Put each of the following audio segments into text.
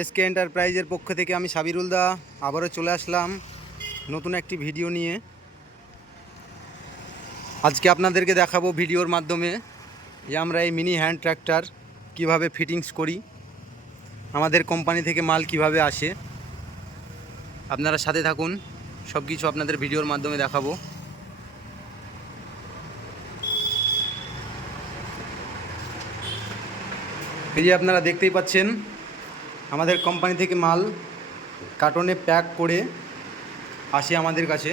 SK এন্টারপ্রাইজের পক্ষ থেকে আমি সাবিরুল দা আবারও চলে আসলাম নতুন একটি ভিডিও নিয়ে। আজকে আপনাদেরকে দেখাবো ভিডিওর মাধ্যমে যে আমরা এই মিনি হ্যান্ড ট্র্যাক্টর কিভাবে ফিটিংস করি, আমাদের কোম্পানি থেকে মাল কিভাবে আসে। আপনারা সাথে থাকুন, সব কিছু আপনাদের ভিডিওর মাধ্যমে দেখাবো। এই যে আপনারা দেখতেই পাচ্ছেন আমাদের কোম্পানি থেকে মাল কার্টনে প্যাক করে আসে আমাদের কাছে।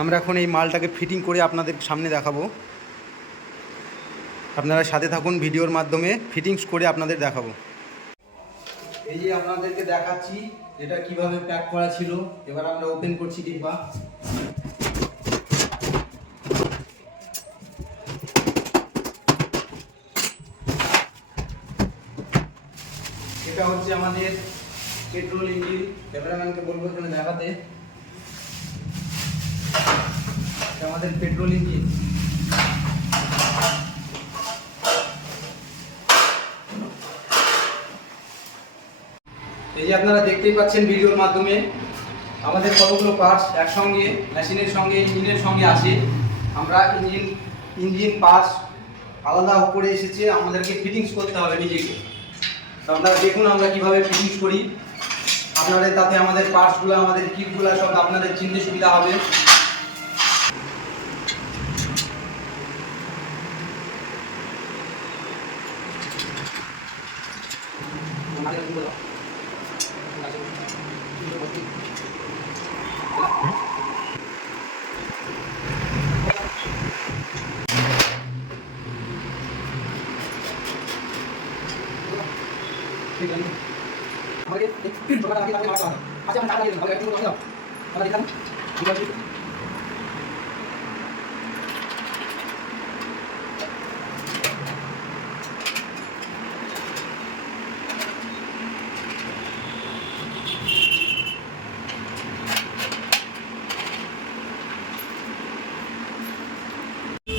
আমরা এখন এই মালটাকে ফিটিং করে আপনাদের সামনে দেখাবো। আপনারা সাথে থাকুন, ভিডিওর মাধ্যমে ফিটিংস করে আপনাদের দেখাবো। এই যে আপনাদেরকে দেখাচ্ছি এটা কিভাবে প্যাক করা ছিল। এবার আমরা ওপেন করছি ডিব্বা। এটা হচ্ছে আমাদের পেট্রোল ইঞ্জিন। ক্যামেরাম্যানকে বলবো এখানে দেখাতে। এটা আমাদের পেট্রোল ইঞ্জিন। এই যে আপনারা দেখতেই পাচ্ছেন ভিডিওর মাধ্যমে আমাদের কতগুলো পার্টস একসঙ্গে মেশিনের সঙ্গে ইঞ্জিনের সঙ্গে আসে। আমরা ইঞ্জিন পার্টস আলাদা উপরে এসেছে, আমাদেরকে ফিটিংস করতে হবে নিজেকে। তো আপনারা দেখুন আমরা কিভাবে ফিটিংস করি। আপনাদের তাতে আমাদের পার্টসগুলো, আমাদের কিটগুলো সব আপনাদের চিনতে সুবিধা হবে।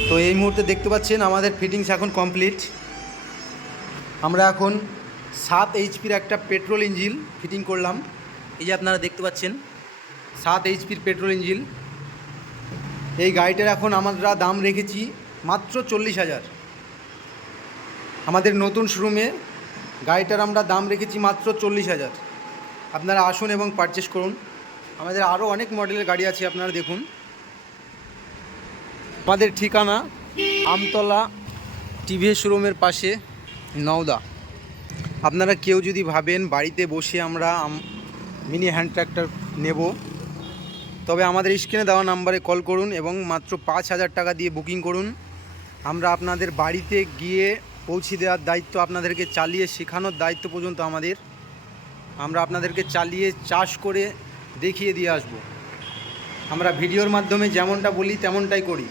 তো এই মুহূর্তে দেখতে পাচ্ছেন আমাদের ফিটিংস এখন কমপ্লিট। আমরা এখন 7 এইচপির একটা পেট্রোল ইঞ্জিন ফিটিং করলাম। এই যে আপনারা দেখতে পাচ্ছেন 7 এইচপির পেট্রোল ইঞ্জিন। এই গাড়িটার এখন আমরা দাম রেখেছি মাত্র 40,000। আমাদের নতুন শোরুমে গাড়িটার আমরা দাম রেখেছি মাত্র 40,000। আপনারা আসুন এবং পারচেস করুন। আমাদের আরও অনেক মডেলের গাড়ি আছে, আপনারা দেখুন। আমাদের ঠিকানা আমতলা টিভিএস শোরুমের পাশে, নওদা। আপনারা কেউ যদি ভাবেন বাড়িতে বসে আমরা মিনি হ্যান্ড ট্র্যাক্টর নেব, তবে আমাদের স্ক্রিনে দেওয়া নাম্বারে কল করুন এবং মাত্র 5,000 টাকা দিয়ে বুকিং করুন। আমরা আপনাদের বাড়িতে গিয়ে পৌঁছে দেওয়ার দায়িত্ব, আপনাদেরকে চালিয়ে শেখানোর দায়িত্ব পর্যন্ত আমাদের। আমরা আপনাদেরকে চালিয়ে চাষ করে দেখিয়ে দিয়ে আসব। আমরা ভিডিওর মাধ্যমে যেমনটা বলি তেমনটাই করি।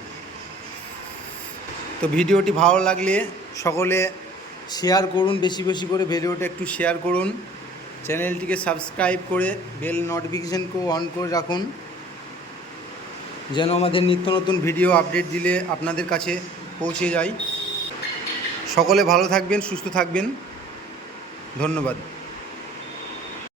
তো ভিডিওটি ভালো লাগলে সকলে শেয়ার করুন, বেশি বেশি করে ভিডিওটা একটু শেয়ার করুন। চ্যানেলটিকে সাবস্ক্রাইব করে বেল নোটিফিকেশানকেও অন করে রাখুন, যেন আমাদের নিত্য নতুন ভিডিও আপডেট দিলে আপনাদের কাছে পৌঁছে যায়। সকলে ভালো থাকবেন, সুস্থ থাকবেন। ধন্যবাদ।